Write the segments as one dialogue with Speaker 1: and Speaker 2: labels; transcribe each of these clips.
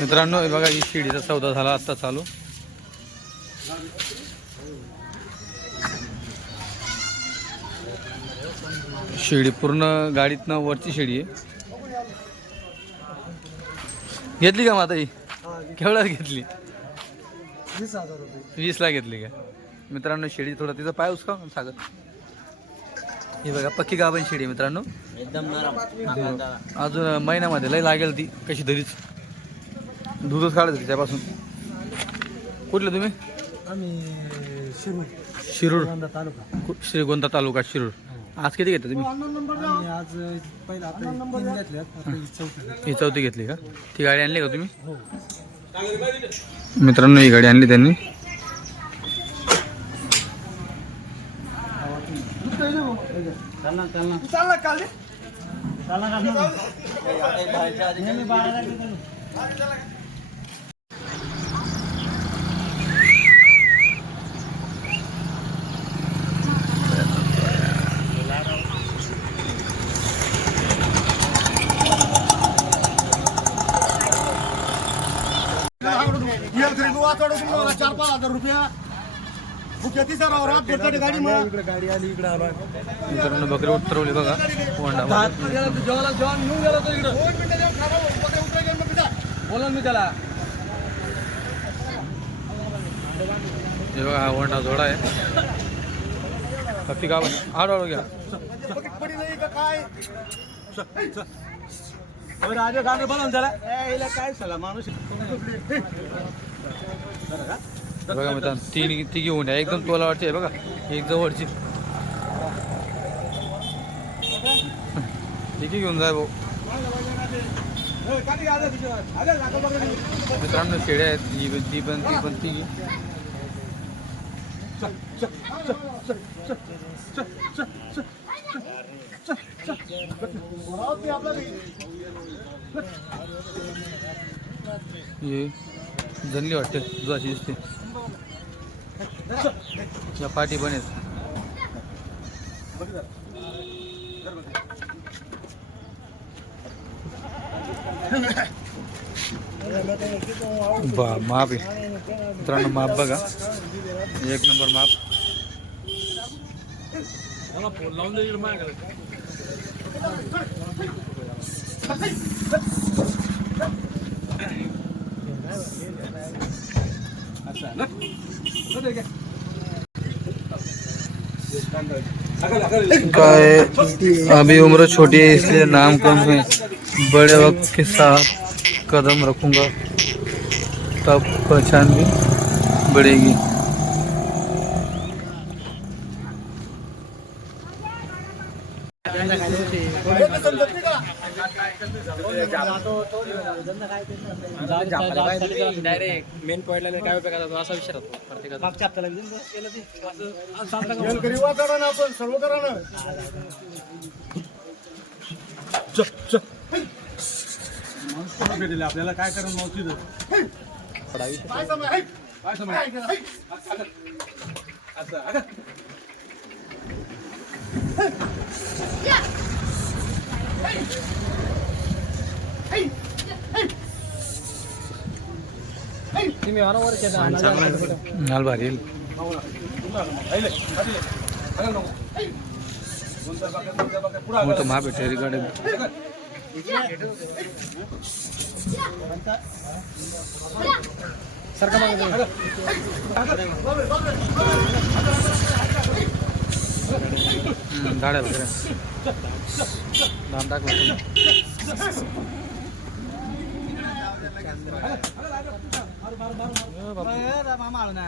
Speaker 1: मित्रांनो हे बघा ही शिडीचा सौदा झाला आत्ता चालू. शिडी पूर्ण गाडीतनं वरची शिडी आहे. घेतली का माता ही? केवढ्यात घेतली? वीसला घेतली का? मित्रांनो शिडी थोडा तिचा पाय उचका सागर. ही बघा पक्की गाभण शिडी मित्रांनो.
Speaker 2: एकदम
Speaker 1: अजून महिन्यामध्ये लय लागेल ती कशी तरीच. दूधच काढायचं त्यापासून. कुठलं तुम्ही?
Speaker 2: आम्ही
Speaker 1: शिरूर
Speaker 2: श्रीगोंदा तालुका.
Speaker 1: कु- श्रीगोंदा तालुका शिरूर. आज किती घेता तुम्ही?
Speaker 2: आम्ही आज पहिला आता तीन घेतल्यात आता ही चौथी घेतली.
Speaker 1: ही चौथी घेतली का? ती गाडी आणली का तुम्ही?
Speaker 2: हो.
Speaker 1: मित्रांनो ही गाडी आणली त्यांनी.
Speaker 3: पाच हजार रुपया. बुक्याती गाडी
Speaker 2: इकडे गाडी आली इकडे आला
Speaker 1: मित्रांनो बकरी उतरवली बघा होंडा
Speaker 2: जेवायला जेवण घेऊन गेला तो इकडं.
Speaker 3: दोन मिनिटं जाऊन खावा, बकऱ्या उतरा गेलं मग पिता.
Speaker 2: बोला मी त्याला.
Speaker 1: हे बघा हा होंडा जोडा आहे. पक्की गाव आडवाळ घ्या.
Speaker 3: पडी नाही का काय?
Speaker 2: राजा गाणं बोला त्याला. काय सला माणूस
Speaker 1: बघा मित्रांनो तीन घेऊन या. एकदम तोला वाटते बघा. एक जवळची. तिघी घेऊन जाय भाऊ. मित्रांनो शेड्या आहेत. ही पण ती पण ती पण ती जनली वाटते. दुधाची दिसते. या पाठी पण आहेत. बा माप आहे. मित्रांनो माप बघा. एक नंबर माप.
Speaker 2: मला फोन लावून
Speaker 1: अभी उम्र छोटी है, इसलिए नाम कम है। बड़े वक्त के साथ कदम रखूँगा, तब पहचान भी बढ़ेगी।
Speaker 2: डायरेक्ट मेन पॉईंटला काय उपयोग होतो असा विचार होतो. प्रत्येकाचा
Speaker 3: आपण सर्व करा ना.
Speaker 2: आपल्याला काय करून नव्हती
Speaker 3: काय समय? काय
Speaker 1: नाल भारी येईल. मोठं महाग आहे टेरी गाडी
Speaker 2: सरका मागे
Speaker 1: हम्म, गाड्या वगैरे दाम दाखव
Speaker 2: मामा आलो ना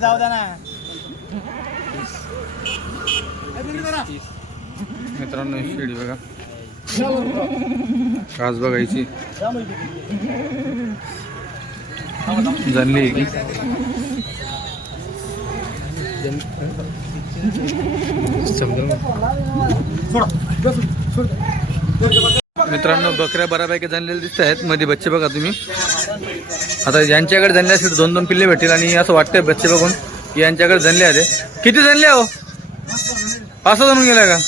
Speaker 2: जाऊ द्या ना
Speaker 1: मित्रांनो शिडी बघा. काच बघायची. जनली. आहे की मित्रांनो बकऱ्या बऱ्यापैकी जाणलेल्या दिसत आहेत. मध्ये बच्चे बघा तुम्ही. आता यांच्याकडे जनले असेल दोन दोन पिल्ले भेटतील आणि असं वाटतंय बच्चे बघून की यांच्याकडे जाणले आहेत. किती जाणले हो? पाच जाणून जणून गेला का?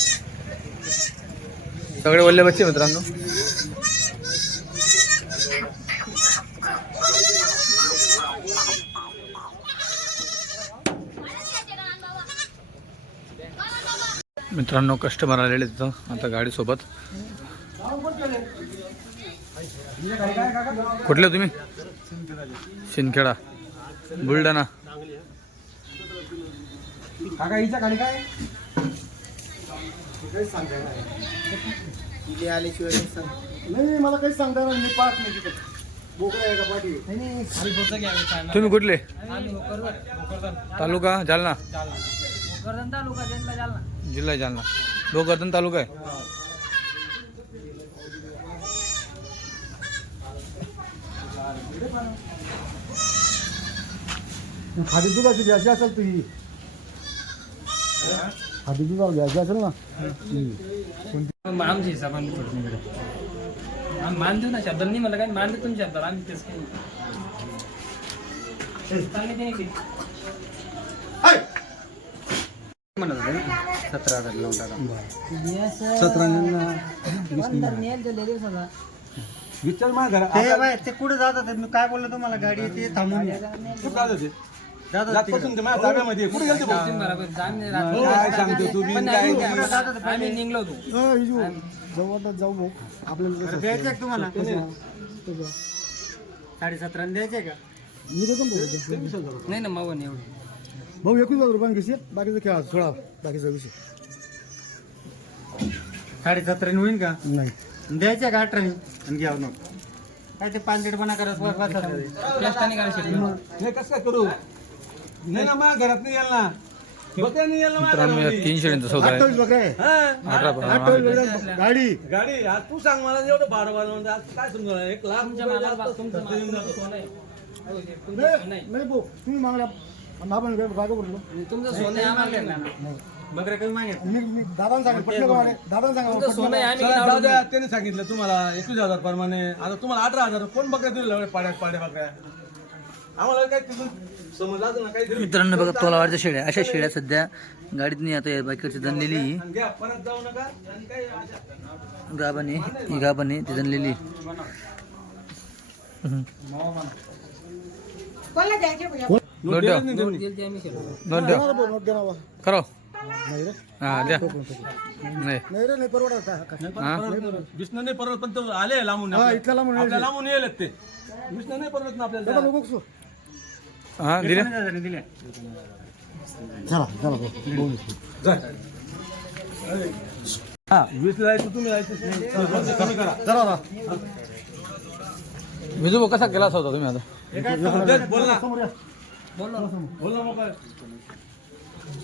Speaker 1: सगळे वल्ले बच्चे मित्रांनो. मित्रांनो कस्टमर आलेले तिथं आता गाडीसोबत. कुठले हो तुम्ही? शिंदखेडा. बुलढाणा.
Speaker 2: काका हिच्या खाली काय?
Speaker 3: नाही मला काही सांगता येणार नाही. मी पाहत नाही तिथं. बोकडा आहे का पाठी?
Speaker 1: तुम्ही कुठले? तालुका जालना. जिल्हा जालना. भोकरदन तालुका आहे.
Speaker 3: खादी दुधाची घ्यायची असेल तुझी खादी दुधाला घ्यायची असेल ना?
Speaker 4: आमच्या हिशोबाने थोडं. आम्ही मान देऊ ना शब्दाला नाही मला काय मान देतो ना शब्दाला आम्ही तेच काही चांगली ते नाही केली. म्हणत होते ना, सतरा हजार लावून टाका
Speaker 2: विचार माझ्या घरा
Speaker 5: ते बाय ते कुठे जातात मी काय बोललो तुम्हाला? गाडी ते थांबून.
Speaker 2: कुठं जात होते? ते माझ्या ताब्यामध्ये आहे. कुठे गेलते भाऊ? हो,
Speaker 4: राहत.
Speaker 2: काय सांगतो तू बिन काय?
Speaker 4: होतो.
Speaker 5: द्यायचे का तुम्हाला?
Speaker 3: कसं-
Speaker 5: साडे सतरा द्यायचे का.
Speaker 4: नाही ना मावं एवढं.
Speaker 3: भाऊ एकवीस हजार रुपयांनी घेशील बाकीचं खेळा सोळा बाकीचा विषय
Speaker 5: साडे सतरा होईल का?
Speaker 3: नाही.
Speaker 5: द्यायचे का अठरा आणि घ्या मग. काय ते पानजेटपणा करत बस. बस
Speaker 4: प्लॅस्टाने करायला शिकलो
Speaker 2: हे कसं काय करू? नाही ना माझ्या घरात नाही यायला बकऱ्या नाही यायला माझ्या
Speaker 1: मित्रांनो या
Speaker 2: घरामध्ये.
Speaker 1: तीन शेळींचा सौदा आहे.
Speaker 3: अठ्ठावीस बकऱ्या? आहे
Speaker 2: हा?
Speaker 1: अठरा
Speaker 3: अठ्ठावीस
Speaker 1: पण-
Speaker 3: बकऱ्या? गाडी?
Speaker 2: गाडी आज तू सांग मला एवढं भाडं भाडं म्हणजे आज काय समजा एक लाख
Speaker 4: तुमच्या
Speaker 2: रुपये
Speaker 4: मालाला
Speaker 2: जास्त
Speaker 4: तुमचं
Speaker 2: खर्च येऊन
Speaker 4: माल-
Speaker 2: जातो.
Speaker 4: सोनं आहे. हो, ते तुमचं
Speaker 3: नाही भाऊ तुम्ही मागल्या आपण काय बोललो.
Speaker 4: तुमचं सोनं आहे आम्हाला घेणार.
Speaker 5: बकऱ्या कमी मागेल
Speaker 3: मी मी दादाने सांगितलं पटलं का मला? दादाने
Speaker 4: तुमचं
Speaker 3: सांगितलं
Speaker 4: सोनं आहे आम्ही
Speaker 2: चला,
Speaker 4: घेणार
Speaker 2: जाऊ
Speaker 4: होतो.
Speaker 2: द्या त्याने सांगितलं तुम्हाला एकवीस हजार प्रमाणे. आता तुम्हाला अठरा हजार कोण बकऱ्या दिले पाड्या पाड्या बकऱ्या. आम्हाला काय तिथून समजलं असेल ना काहीतरी
Speaker 1: मित्रांनो बघा तोलावरच्या शेळ्या अशा शेळ्या सध्या गाडीत नाही आता या बाकीची जनलेली ही.
Speaker 2: आणि घ्या परत जाऊ नका. आणि काही अशा-
Speaker 1: गाबाने ही गाबाने ती
Speaker 4: ती आम्ही शिकलो.
Speaker 1: नोट द्या.
Speaker 3: भाऊ नोट द्या ना बा.
Speaker 1: करो.
Speaker 3: नाही रे.
Speaker 1: हा द्या. नाही.
Speaker 3: नाही रे नाही परवडत का?
Speaker 1: हा.
Speaker 2: विष्णू नाही परवत पण तो आले लांबून
Speaker 3: हा इथला लांबून
Speaker 2: लांबून येईल ते. विष्णू नाही परवत ना आपल्याला
Speaker 3: दादा बघू. सो.
Speaker 1: हा दिले
Speaker 5: दिले
Speaker 3: चला चला भाऊ बोलू.
Speaker 2: हा वीस लायचं तुम्ही. कमी करा.
Speaker 3: चला
Speaker 1: विजू भाऊ कसा केला होता तुम्ही आता?
Speaker 2: बोल ना
Speaker 3: समोर या.
Speaker 2: बोल ना मोकळ.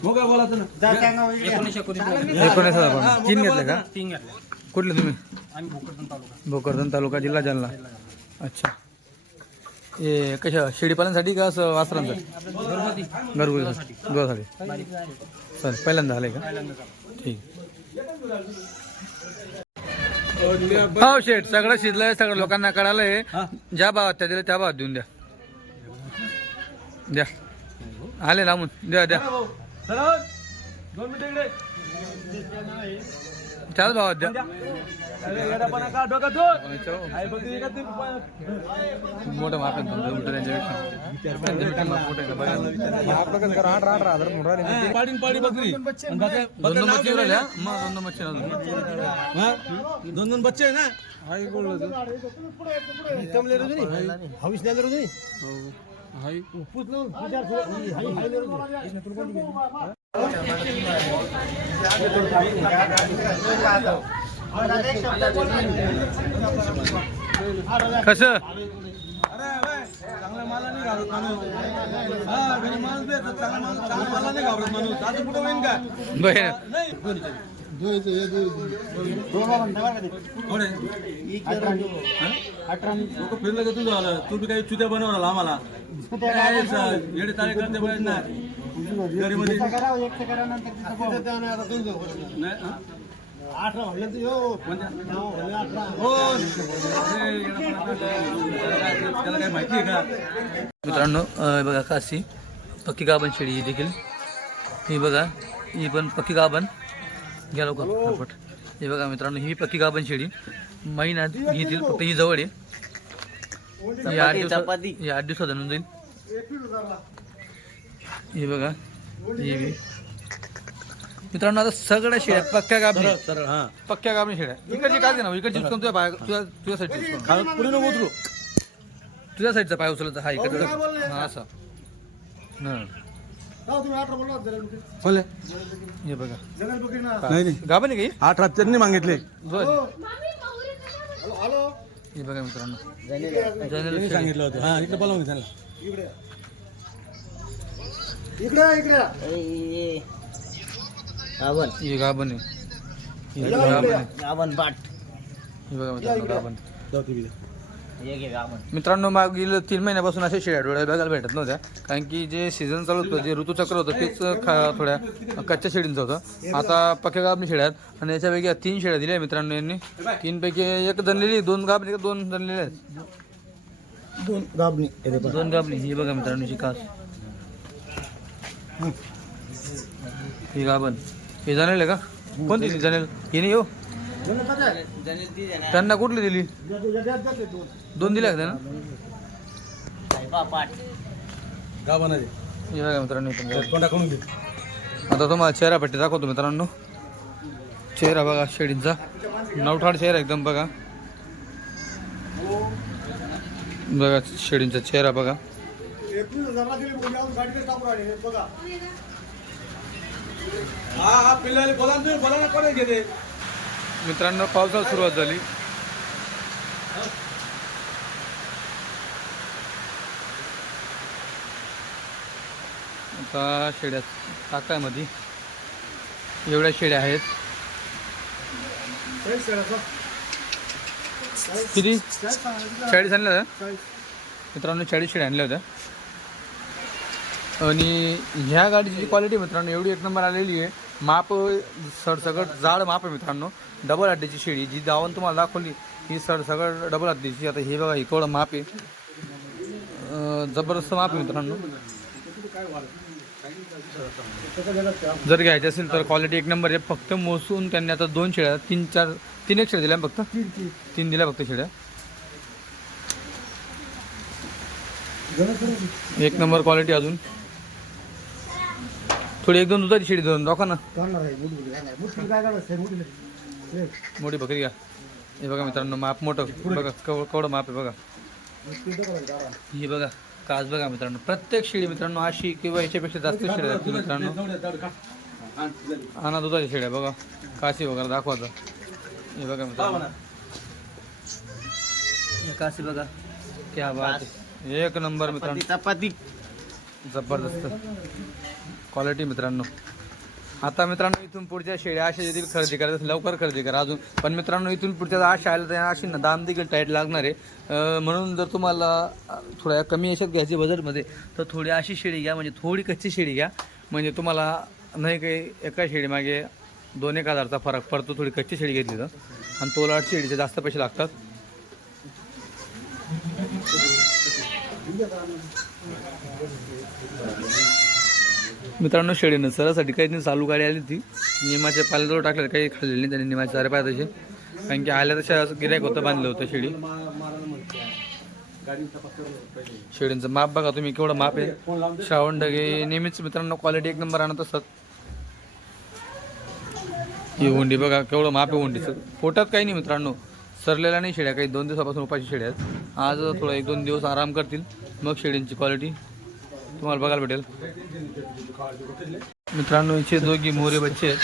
Speaker 2: मोकळ बोलायचं ना
Speaker 5: जा सांगा इकडे.
Speaker 4: एकोणीसशे एकोणीस
Speaker 1: एकोणीस हजार पण. तीन घेतले का?
Speaker 4: तीन घातले.
Speaker 1: कुठले तुम्ही?
Speaker 4: आम्ही भोकरदन तालुका.
Speaker 1: भोकरदन तालुका जिल्हा जालना. अच्छा. हे कशा शेळीपालनसाठी का असं वासरांसाठी
Speaker 4: घरगुती.
Speaker 1: दुधासाठी. चालेल पहिल्यांदा आले का. ठीक. हो शेठ सगळं शिजलंय सगळं लोकांना कळालंय. ज्या भावात त्या दिल्या त्या भावात देऊन द्या. द्या. आले लांबून द्या द्या.
Speaker 2: चला दोन मिनिटं इकडे.
Speaker 1: त्याच भावात द्या?
Speaker 2: आई
Speaker 1: मोठं
Speaker 2: पाडीन पाडी बकरी. बकऱ्या-
Speaker 1: दोन दोन
Speaker 2: ठेवलंय
Speaker 1: उरल्या
Speaker 2: ना?
Speaker 1: मग दोन दोन अजून
Speaker 2: हा? दोन दोन बच्चे आहे ना?
Speaker 1: कसं?
Speaker 2: बाय, चांगल्या मालाने घालत माणूस. हा घरी माणूस चांगला चांगल्या मालाने घाबरत माणूस. आता कुठं होईन का? नाही फिरलं का तुझं आलं तू बी काही चुत्या बनवला आम्हाला काय येडे ताळे करते ना घरीमध्ये
Speaker 3: अठरा
Speaker 2: हो त्याला काय माहिती आहे का
Speaker 1: मित्रांनो बघा काशी पक्की गाबन शेळी ही देखील. ही बघा ही पण पक्की गाबन घ्या लवकर पटपट हे बघा मित्रांनो ही पक्की गाभण शेळी. महिन्यात घेतील फक्त ही जवळ आहे. ही आठ दिवसात ही आठ दिवसात आणून जाईल हे बघा ही बी. मित्रांनो आता सगळ्या शेळ्या पक्क्या गाभणी
Speaker 2: सरळ हा.
Speaker 1: पक्क्या गाभणी शेळ्या. इकडची काय ना इकडची उचलून तुझ्या पाय तुझ्या तुझ्या साईडची
Speaker 2: खाली पुढे नको उतरू.
Speaker 1: तुझ्या साईडचा पाय उचलत हा इकडचा हा असा. हां.
Speaker 3: हे
Speaker 1: बघा.
Speaker 3: जंगल बकरी ना.
Speaker 2: नाही नाही.
Speaker 1: गाभण आहे का
Speaker 2: आठ रात त्यांनी मागितले.
Speaker 1: हे बघा मित्रांनो.
Speaker 2: त्यांनी. सांगितलं होतं. हा इकडे बोलावून त्यांना.
Speaker 3: इकडे. इकडे इकडे.
Speaker 1: हे गाभण आहे. हे गाभण आहे. हे बघा मित्रांनो गाभण
Speaker 2: जाऊ.
Speaker 1: मित्रांनो मागील तीन महिन्यापासून अशा शेळ्या डोळ्या बघायला भेटत नव्हत्या. कारण की जे सीझन चालू होतं जे ऋतुचक्र होतं तेच खा थोड्या कच्च्या शेळींचं होतं. आता पक्या गाभणी शेळ्या आहेत आणि याच्यापैकी तीन शेळ्या दिल्या मित्रांनो यांनी. तीनपैकी एक जनलेली दोन गाभणी दोन जनलेल्या आहेत.
Speaker 3: दोन दाबणी
Speaker 1: दोन गाभणी ही बघा मित्रांनो ही कास ही. गाभण हे जाणेल का? कोणती दिली जाणेल हे नाही हो त्यांना कुठली दिली? दोन दिल्या का बघा मित्रांनो आता तुम्हाला चेहरा पट्टी दाखवतो मित्रांनो. चेहरा बघा शेडींचा. नवठाड चेहरा एकदम बघा. बघा शेडींचा चेहरा बघा.
Speaker 3: एकवीस हजारला दिली बघून जाऊन गाडीतच टाकून राहिले बघा
Speaker 2: हा हा पिल्लाले बोला ना तुम्ही बोला ना कोणी घेते
Speaker 1: मित्रांनो पावसाला सुरुवात झाली आता शेड्या टाकायमध्ये एवढ्या शेड्या आहेत. किती? चाळीस आणल्या होत्या? मित्रांनो चाळीस शेड्या आणल्या होत्या. आणि ह्या गाडीची क्वालिटी मित्रांनो एवढी एक नंबर आलेली आहे. माप सरसकट जाड माप आहे मित्रांनो. डबल अड्ड्याची शेळी जी दावण तुम्हाला दाखवली ही सरसकट डबल अड्ड्याची आता हे बघा हे माप आहे. जबरदस्त माप आहे मित्रांनो. जर घ्यायचे असेल तर क्वालिटी एक नंबर आहे. फक्त मोसून त्यांनी आता दोन शेळ्या तीन चार तीन एक शेळ्या दिल्या फक्त? तीन दिल्या फक्त शेळ्या. एक नंबर क्वालिटी अजून. थोडी एक दोन दुधाची शेळी धरून दाखवा ना.
Speaker 3: मोठी
Speaker 1: बकरी घ्या. हे बघा मित्रांनो माप मोठं. बघा कव केवढं माप आहे बघा. ही बघा. काच बघा मित्रांनो प्रत्येक शेळी मित्रांनो अशी किंवा याच्यापेक्षा जास्त शेळ्या आहेत मित्रांनो. आणा दुधाच्या शेळ्या बघा. काशी वगैरे दाखवा हे बघा मित्रांनो. काशी बघा. क्या बात. एक नंबर मित्रांनो.
Speaker 5: चपाती
Speaker 1: जबरदस्त. क्वालिटी मित्रांनो. आता मित्रांनो इथून पुढच्या शेळ्या अशा येतील खरेदी करायचं लवकर खरेदी करा अजून. पण मित्रांनो इथून पुढच्या अशा आल्या तर अशी ना दाम देखील टाईट लागणार आहे. म्हणून जर तुम्हाला थोड्या कमी याच्यात घ्यायची बजेटमध्ये तर थोडी अशी शेळी घ्या म्हणजे थोडी कच्ची शेळी घ्या. म्हणजे तुम्हाला नाही काही एका शेळीमागे दोन एक हजारचा फरक पडतो थोडी कच्ची शेळी घेतली तर. आणि तोलाट शेळीचे जास्त पैसे लागतात. मित्रांनो शेळीनं सरासाठी काही नाही चालू गाडी आली ती निमाच्या पाल्याजवळ टाकल्या काही खाल्लेली नाही त्यांनी निमाचे चारे पाय तसे कारण की आल्या तशा गिरायक होतं बांधलं होतं शेळी. शेळींचं माप बघा तुम्ही केवढं माप आहे. श्रावण ढगे नेहमीच मित्रांनो क्वालिटी एक नंबर आणत असतात. ही हुंडी बघा केवढं माप आहे हुंडीचं. पोटात काही नाही मित्रांनो. सरलेल्या नाही शेळ्या काही दोन दिवसापासून उपाशी शेळ्या आहेत. आज थोडं एक दोन दिवस आराम करतील. मग शेळींची क्वालिटी तुम्हाला बघायला भेटेल. मित्रांनो इथे दोघी मोरे बच्चे आहेत.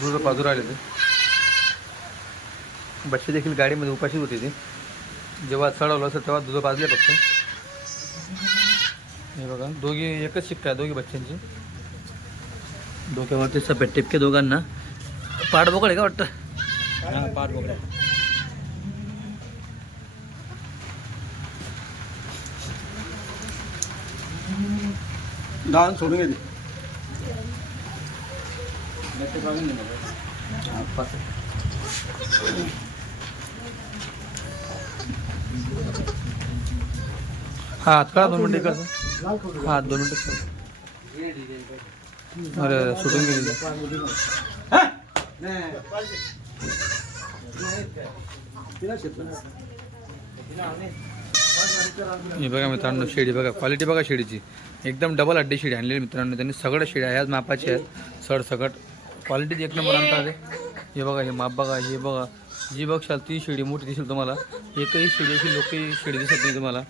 Speaker 1: दूध पाजूर आले ते. बच्चे देखील गाडीमध्ये उपाशी होते ते. जेव्हा चढवलं असं तेव्हा दुधं पाजले फक्त. हे बघा दोघी एकच शिक्का आहे दोघी बच्च्यांची. डोक्यावरती सफेद टिपके दोघांना. पाठ बोकड आहे का वाटतं?
Speaker 2: हा पाठ बघा दान सोडून घेते
Speaker 1: हा हात काढा दोन मिनिटं इकडचं. हा दोन मिनिटं. अरे अरे सुटून गेली हे बघा मित्रांनो शेडी बघा. क्वालिटी बघा शेळीची एकदम डबल अड्डी शेडी आणलेली मित्रांनो. त्यांनी सगळ्या शेड्या ह्याच मापाची आहेत. सडसकट क्वालिटीची एक नंबर आणतात हे. हे बघा हे माप बघा हे बघा. जी बघशाल ती शेळी मोठी दिसेल तुम्हाला. एकही शेळी अशी लोकही शेळी दिसत नाही तुम्हाला.